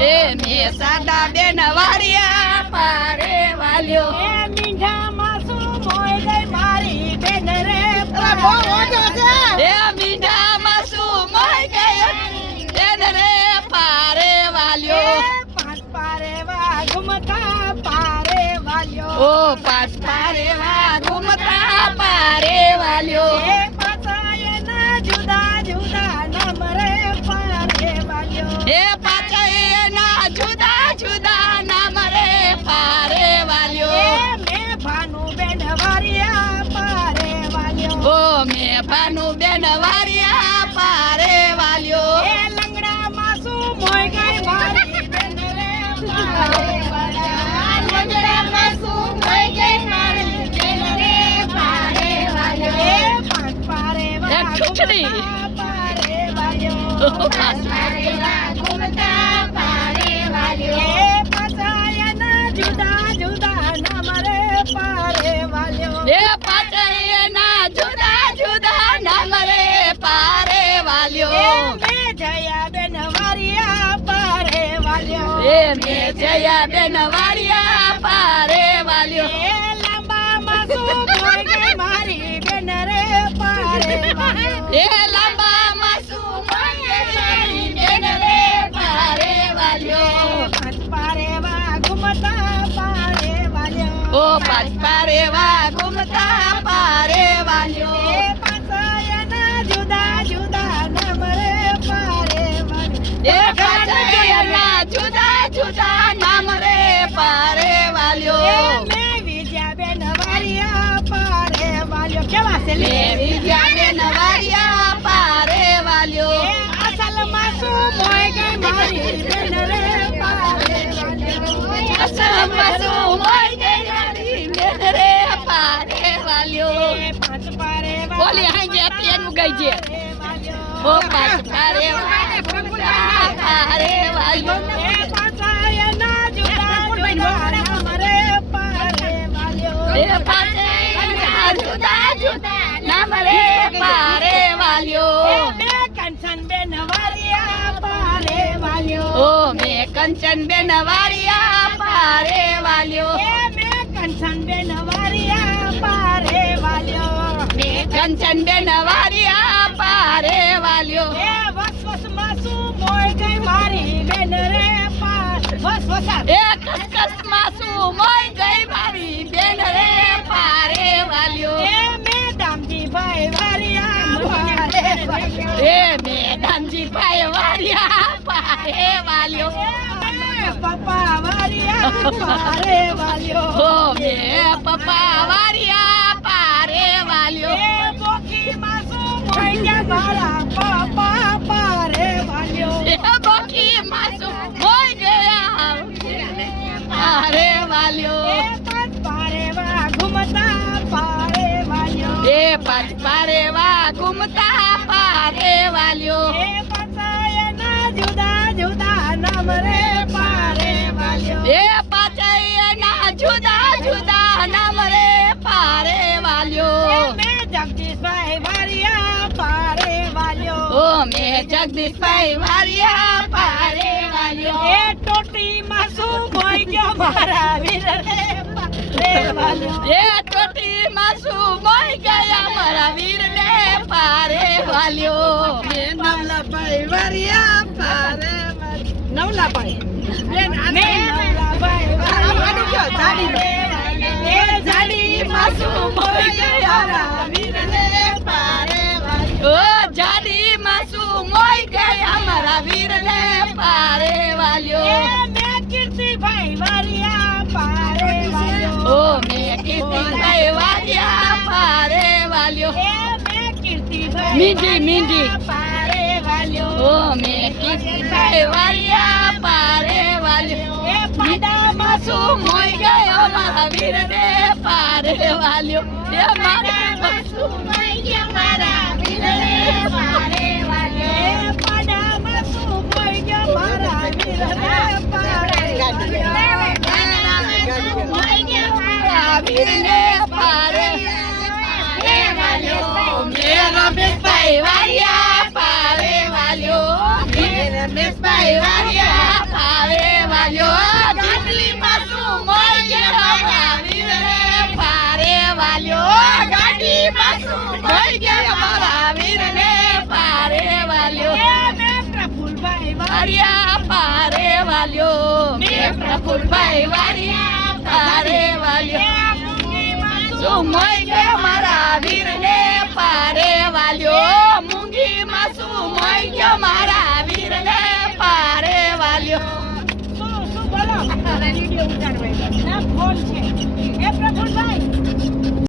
એ મેં સાદા બેન વારિયા પારે વાલ્યો. એ મોય ગઈ મારી બેન રે? એ મોય ગયો બેન રે? પારે વાલ્યો. પાંચ પારે વા ઘુમતા પારે વાલ્યો. ઓ પાસ પારે વા ઘૂમતા પારે વાલ્યો. એ પાછા એના જુદા જુદા નામ રે પારે વાલ્યો. એ પાછા જયા બેન વાળિયા પારે વાલ્યો ઓ પારે વાલ્યો એ પાંચ પારે વા બોલી હાંજે હતી એનું ગઈ છે. ઓ પાછ પારે પારે વાલ્યો એ પાછા એના જુદા જુદા નામ રે પારે વાલ્યો. એ મેં વારિયા પારે વાલ્યો. ઓ મે કંચન બેન વારિયા પારે વાલ્યો મેં કંચનબેન વારિયા મારી બેન રે પાર. બસ એ કસકસમાં શું? મોય ગઈ મારી બેન રે પારે વાલ્યો. એ મેં દામજીભાઈ વારિયા પારે એ મે દામજી ભાઈ વારિયા પારે વાલ્યો પપ્પા વારિયા પારે વાલ્યો. ઓ મે પપ્પા વારિયા પારે વાલ્યો એ પાછા એના જુદા જુદા નામ રે પારે એ વાલ્યો મેં જગદીશભાઈ વારિયા પારે વાલ્યો. ઓ મે જગદીશભાઈ વારિયા પારે વાલ્યો એ ટોટીમાં શું મોય ગયો મારા વીર રે પારે વાલ્યો. એ ટોટી માં શું મોય ગયા મારા વીર ને પારે વાલ્યો મે નવલાભાઈ વારિયા પારે નવલાભાઈ મેં વીર ને પારે વાલ્યો મેં કીર્તિભાઈ વારિયા પારે વાલ્યો. ઓ મે કીર્તિભાઈ વારિયા પારે વાલ્યો મેં કીર્તિભાઈ મીંડી, મીંડી. પારે વાલ્યો. ઓ મે કીર્તિભાઈ વારિયા પારે વાલ્યો એ પાડામાં શું મોઈ ગયો મારા વીર ને પારે વાલ્યો એ મારા શું મોઈ ગયો મારા વીરને પારે વાલ્યો. એ પાડામાં શું મોય ગયો મારા વીરને પારે વાલ્યો. પાડામાં શું મોય ગયો મારા વીર ને પારે વાલ્યો વાલ્યો પ્રફુલભાઈ વારિયા વાલ્યો મેં પ્રફુલભાઈ વારિયા વાલ્યો શું કે મારા વીરને પારે વાલ્યો, મૂંગીમાં શું મોઈ ગયો મારા વીરને પારે વાલ્યો? શું શું બોલો? વીડિયો ઉતારવા ના, ફોન